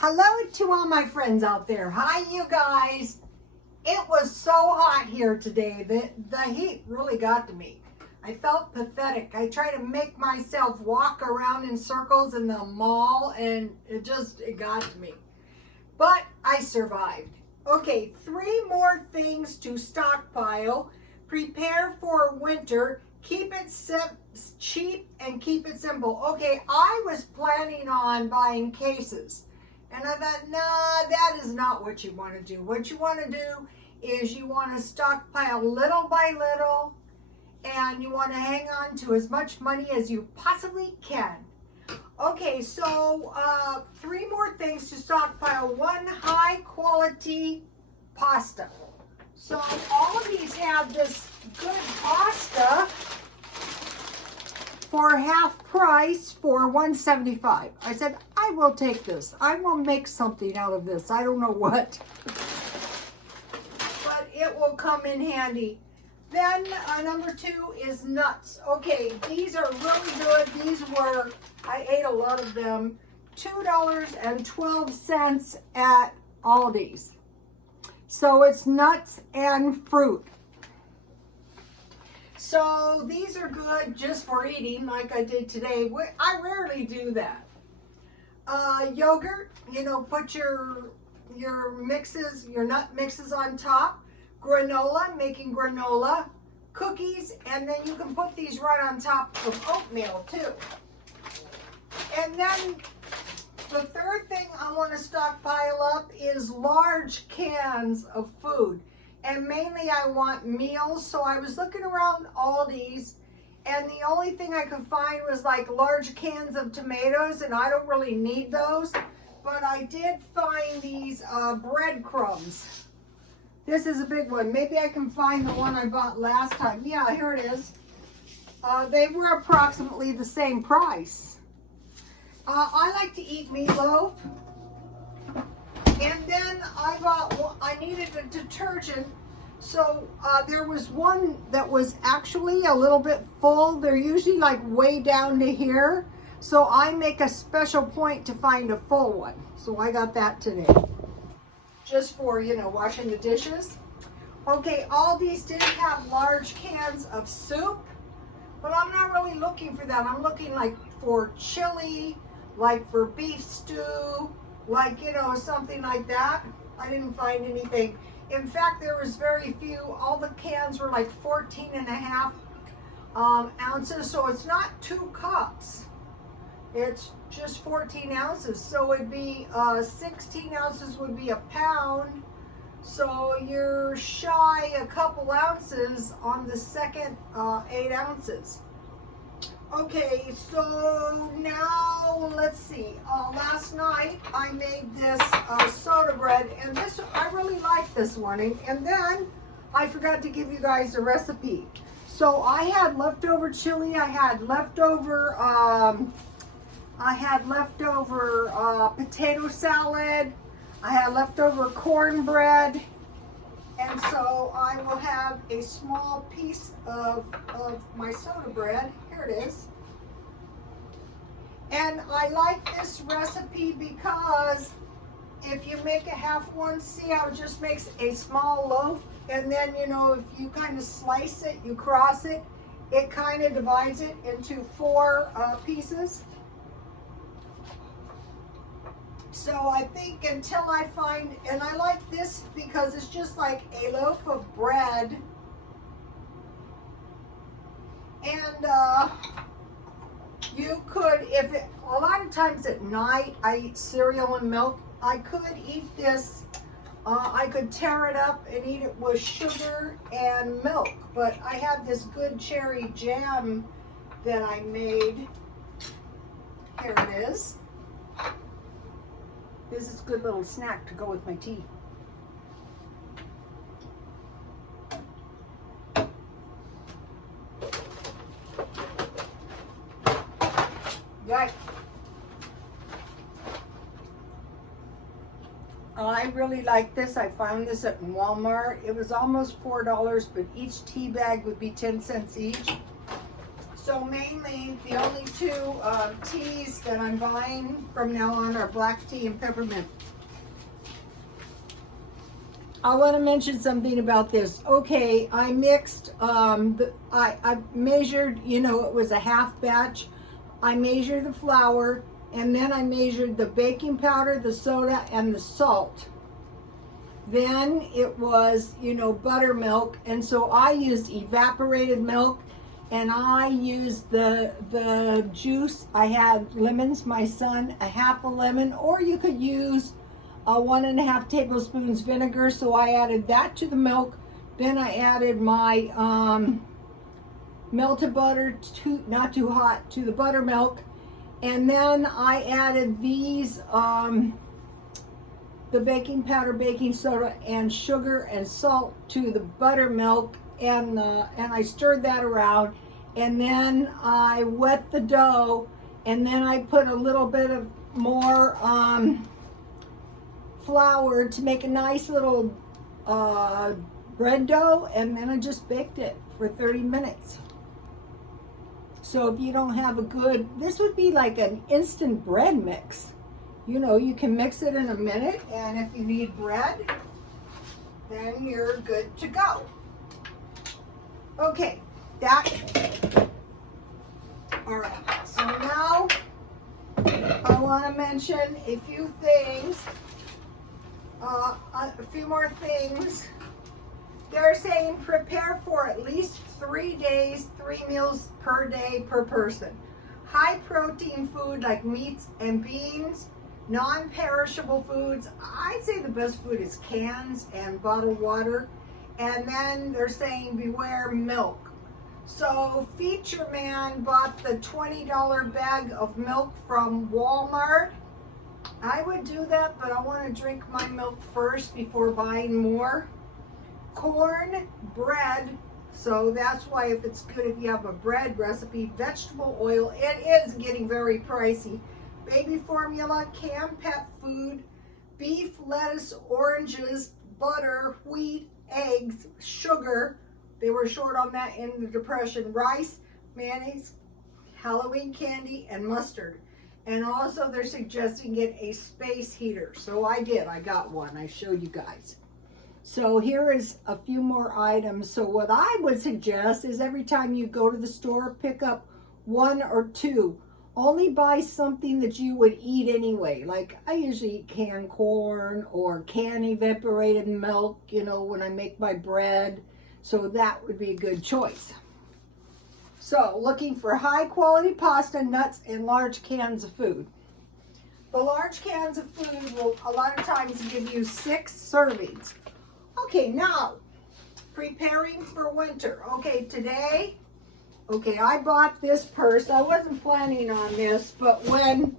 Hello to all my friends out there. Hi, you guys. It was so hot here today. The heat really got to me. I felt pathetic. I tried to make myself walk around in circles in the mall and it got to me. But I survived. Okay, 3 more things to stockpile. Prepare for winter. Keep it cheap and keep it simple. Okay, I was planning on buying cases. And I thought, no, that is not what you want to do. What you want to do is you want to stockpile little by little, and you want to hang on to as much money as you possibly can. Okay, so 3 more things to stockpile. 1, high quality pasta. So all of these have this good pasta for half price for $1.75. I said, I will take this. I will make something out of this. I don't know what. But it will come in handy. Then number 2 is nuts. Okay, these are really good. These were, I ate a lot of them, $2.12 at Aldi's. So it's nuts and fruit. So these are good just for eating like I did today. I rarely do that. Yogurt, put your mixes, your nut mixes on top. Granola, making granola. Cookies, and then you can put these right on top of oatmeal too. And then the 3rd thing I want to stockpile up is large cans of food. And mainly I want meals, so I was looking around Aldi's, and the only thing I could find was like large cans of tomatoes, and I don't really need those. But I did find these breadcrumbs. This is a big one. Maybe I can find the one I bought last time. Yeah, here it is. They were approximately the same price. I like to eat meatloaf. And then I needed a detergent. So there was one that was actually a little bit full. They're usually like way down to here. So I make a special point to find a full one. So I got that today. Just for, washing the dishes. Okay, Aldi's did have large cans of soup. But I'm not really looking for that. I'm looking like for chili, like for beef stew, like, something like that. I didn't find anything. In fact, there was very few. All the cans were like 14.5 ounces, so it's not 2 cups. It's just 14 ounces. So it'd be 16 ounces would be a pound. So you're shy a couple ounces on the second 8 ounces. Okay, so now let's see. Last night I made this soda bread, and this I really like this one. And then I forgot to give you guys a recipe. So I had leftover chili. I had leftover potato salad. I had leftover cornbread. And so I will have a small piece of my soda bread. Here it is. And I like this recipe because if you make a half one, see how it just makes a small loaf? And then, if you kind of slice it, you cross it, it kind of divides it into 4 pieces. So I think until I find, and I like this because it's just like a loaf of bread. And you could, a lot of times at night I eat cereal and milk. I could eat this, I could tear it up and eat it with sugar and milk. But I had this good cherry jam that I made. Here it is. This is a good little snack to go with my tea. Right. I really like this. I found this at Walmart. It was almost $4, but each tea bag would be 10 cents each. So So mainly the only two teas that I'm buying from now on are black tea and peppermint. I want to mention something about this. Okay, I mixed, I measured, you know, it was a half batch. I measured the flour, and then I measured the baking powder, the soda, and the salt. Then it was, you know, buttermilk, and so I used evaporated milk, and I used the juice. I had lemons, my son, a half a lemon, or you could use 1.5 tablespoons vinegar. So I added that to the milk. Then I added my melted butter, not too hot, to the buttermilk. And then I added these, the baking powder, baking soda, and sugar and salt to the buttermilk. And I stirred that around. And then I wet the dough. And then I put a little bit of more flour to make a nice little bread dough, and then I just baked it for 30 minutes. So if you don't have a good, this would be like an instant bread mix. You know, you can mix it in a minute, and if you need bread, then you're good to go. Okay, all right, so now I want to mention a few things. A few more things. They're saying prepare for at least 3 days, 3 meals per day per person. High protein food like meats and beans, non-perishable foods. I'd say the best food is cans and bottled water. And then they're saying beware milk. So Feature Man bought the $20 bag of milk from Walmart. I would do that, but I want to drink my milk first before buying more. Corn, bread, so that's why if it's good if you have a bread recipe. Vegetable oil, it is getting very pricey. Baby formula, canned pet food, beef, lettuce, oranges, butter, wheat, eggs, sugar. They were short on that in the Depression. Rice, mayonnaise, Halloween candy, and mustard. And also they're suggesting get a space heater. So I did, I got one, I showed you guys. So here is a few more items. So what I would suggest is every time you go to the store, pick up 1 or 2. Only buy something that you would eat anyway. Like I usually eat canned corn or canned evaporated milk, you know, when I make my bread. So that would be a good choice. So, looking for high quality pasta, nuts, and large cans of food. The large cans of food will a lot of times give you 6 servings. Okay, now, preparing for winter. Okay, today, I bought this purse. I wasn't planning on this, but I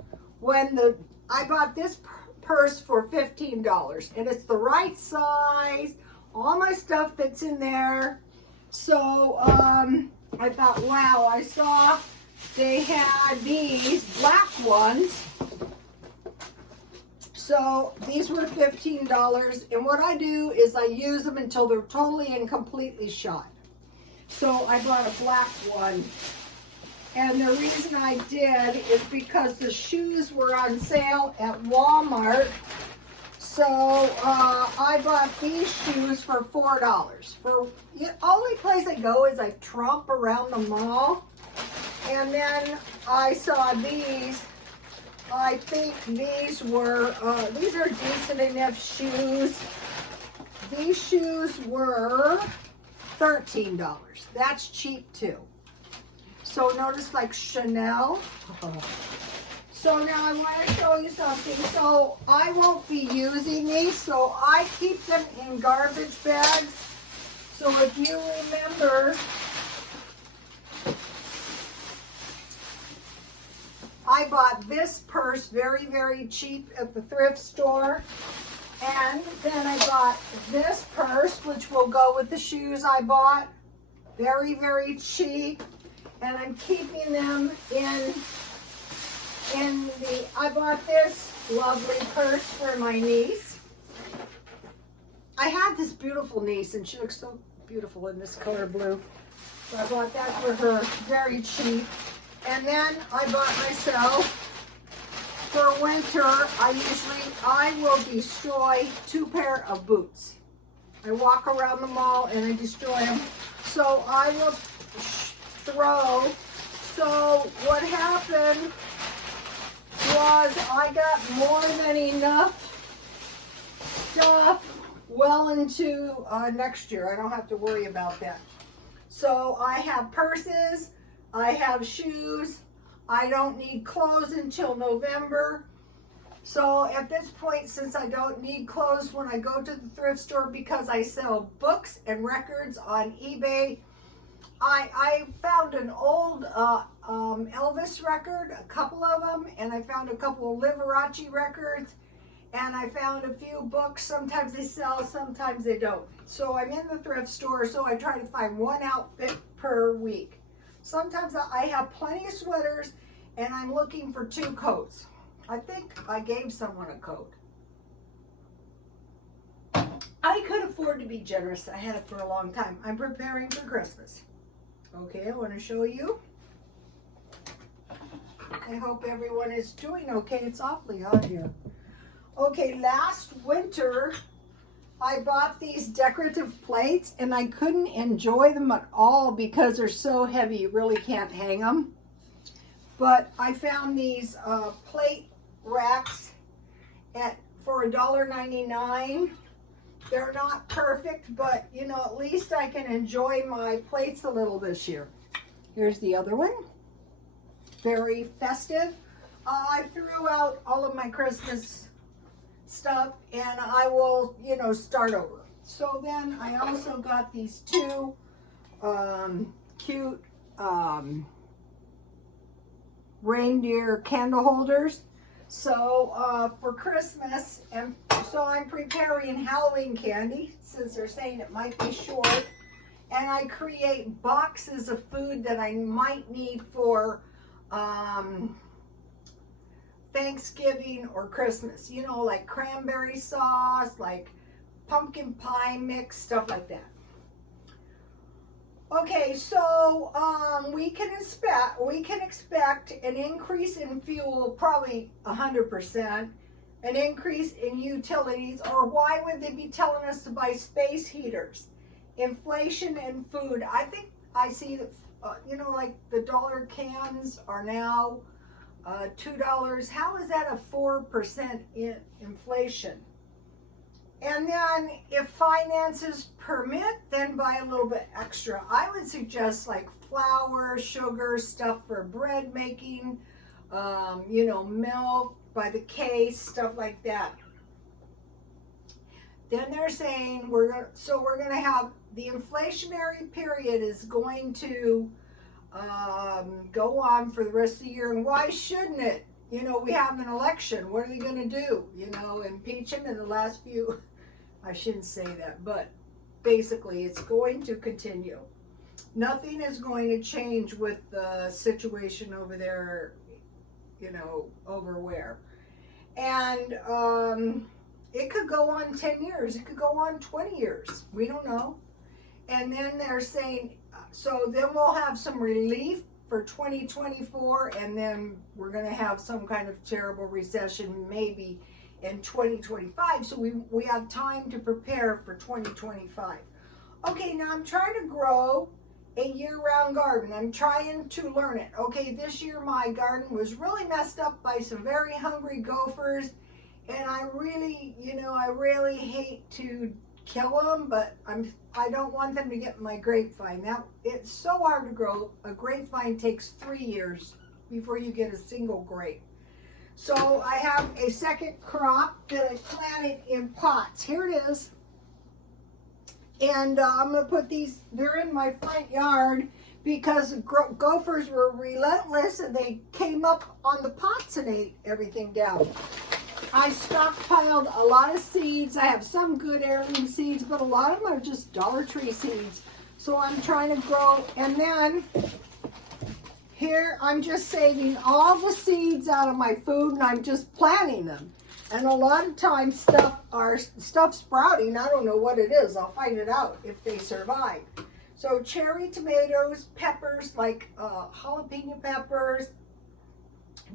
bought this purse for $15, and it's the right size, all my stuff that's in there. So, I thought, wow, I saw they had these black ones. So these were $15. And what I do is I use them until they're totally and completely shot. So I bought a black one. And the reason I did is because the shoes were on sale at Walmart. So I bought these shoes for $4. For the only place I go is I tromp around the mall. And then I saw these. I think these were, these are decent enough shoes. These shoes were $13. That's cheap too. So notice like Chanel. So now I want to show you something. So I won't be using these, so I keep them in garbage bags. So if you remember, I bought this purse very, very cheap at the thrift store. And then I bought this purse, which will go with the shoes I bought. Very, very cheap. And I'm keeping them in the, I bought this lovely purse for my niece. I have this beautiful niece, and she looks so beautiful in this color blue. So I bought that for her very cheap. And then I bought myself, for winter, I will destroy 2 pair of boots. I walk around the mall and I destroy them. So I will throw. So what happened was I got more than enough stuff well into next year. I don't have to worry about that. So I have purses, I have shoes, I don't need clothes until November. So at this point, since I don't need clothes when I go to the thrift store because I sell books and records on eBay, I found an old Elvis record, a couple of them, and I found a couple of Liberace records, and I found a few books. Sometimes they sell, sometimes they don't. So I'm in the thrift store, so I try to find one outfit per week. Sometimes I have plenty of sweaters, and I'm looking for 2 coats. I think I gave someone a coat. I could afford to be generous. I had it for a long time. I'm preparing for Christmas. Okay, I want to show you. I hope everyone is doing okay. It's awfully hot here. Okay, last winter, I bought these decorative plates, and I couldn't enjoy them at all because they're so heavy, you really can't hang them. But I found these plate racks for $1.99. They're not perfect, but you know, at least I can enjoy my plates a little this year. Here's the other one. Very festive. I threw out all of my Christmas stuff, and I will, you know, start over. So then I also got these 2 cute reindeer candle holders. So for Christmas, and so I'm preparing Halloween candy since they're saying it might be short, and I create boxes of food that I might need for Thanksgiving or Christmas, you know, like cranberry sauce, like pumpkin pie mix, stuff like that. Okay, so we can expect an increase in fuel, probably 100%, an increase in utilities, or why would they be telling us to buy space heaters? Inflation in food. I think I see that, you know, like the dollar cans are now $2. How is that a 4% in inflation? And then if finances permit, then buy a little bit extra. I would suggest like flour, sugar, stuff for bread making, you know, milk by the case, stuff like that. Then they're saying we're gonna have the inflationary period is going to go on for the rest of the year. And why shouldn't it? You know, we have an election. What are they going to do? You know, impeach him in the last few. I shouldn't say that, but basically it's going to continue. Nothing is going to change with the situation over there, you know, over where. And it could go on 10 years. It could go on 20 years. We don't know. And then they're saying, so then we'll have some relief for 2024, and then we're going to have some kind of terrible recession maybe in 2025. So we have time to prepare for 2025. Okay, now I'm trying to grow a year-round garden. I'm trying to learn it. Okay, this year my garden was really messed up by some very hungry gophers, and I really, you know, I really hate to kill them, but I don't want them to get my grapevine. Now, it's so hard to grow. A grapevine takes 3 years before you get a single grape. So I have a second crop that I planted in pots. Here it is. And I'm going to put these, they're in my front yard because gophers were relentless and they came up on the pots and ate everything down. I stockpiled a lot of seeds. I have some good heirloom seeds, but a lot of them are just Dollar Tree seeds. So I'm trying to grow, and then here I'm just saving all the seeds out of my food and I'm just planting them. And a lot of times stuff sprouting. I don't know what it is. I'll find it out if they survive. So cherry tomatoes, peppers like jalapeno peppers,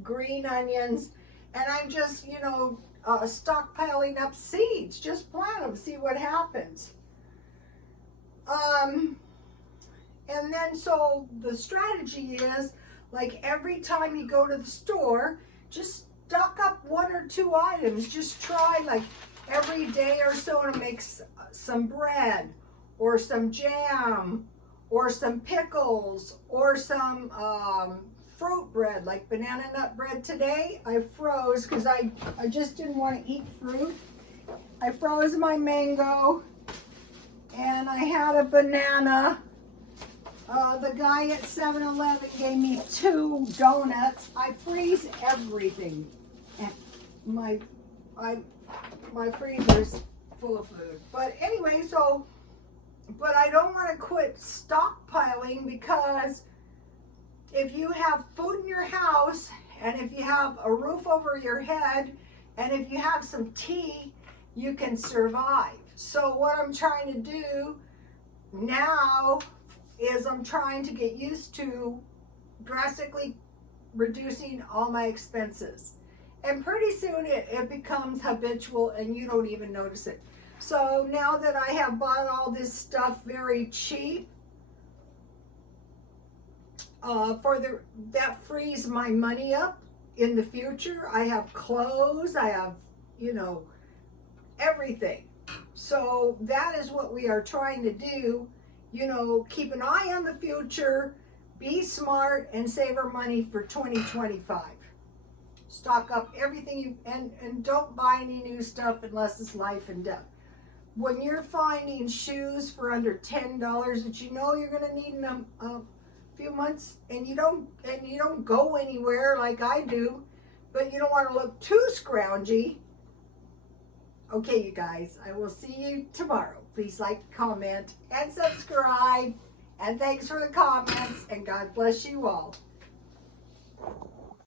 green onions, and I'm just, you know, stockpiling up seeds. Just plant them, see what happens. And then so the strategy is, like, every time you go to the store, just stock up 1 or 2 items. Just try, like, every day or so to make some bread or some jam or some pickles or some fruit bread, like banana nut bread today. I froze because I just didn't want to eat fruit. I froze my mango and I had a banana. The guy at 7-Eleven gave me 2 donuts. I freeze everything. My freezer's full of food. But anyway, but I don't want to quit stockpiling, because if you have food in your house, and if you have a roof over your head, and if you have some tea, you can survive. So what I'm trying to do now is I'm trying to get used to drastically reducing all my expenses. And pretty soon it becomes habitual and you don't even notice it. So now that I have bought all this stuff very cheap, that frees my money up in the future. I have clothes, I have, you know, everything. So that is what we are trying to do. You know, keep an eye on the future, be smart, and save our money for 2025. Stock up everything and don't buy any new stuff unless it's life and death. When you're finding shoes for under $10 that you know you're going to need in a few months, and you don't go anywhere like I do, but you don't want to look too scroungy. Okay, you guys, I will see you tomorrow. Please like, comment, and subscribe. And thanks for the comments, and God bless you all.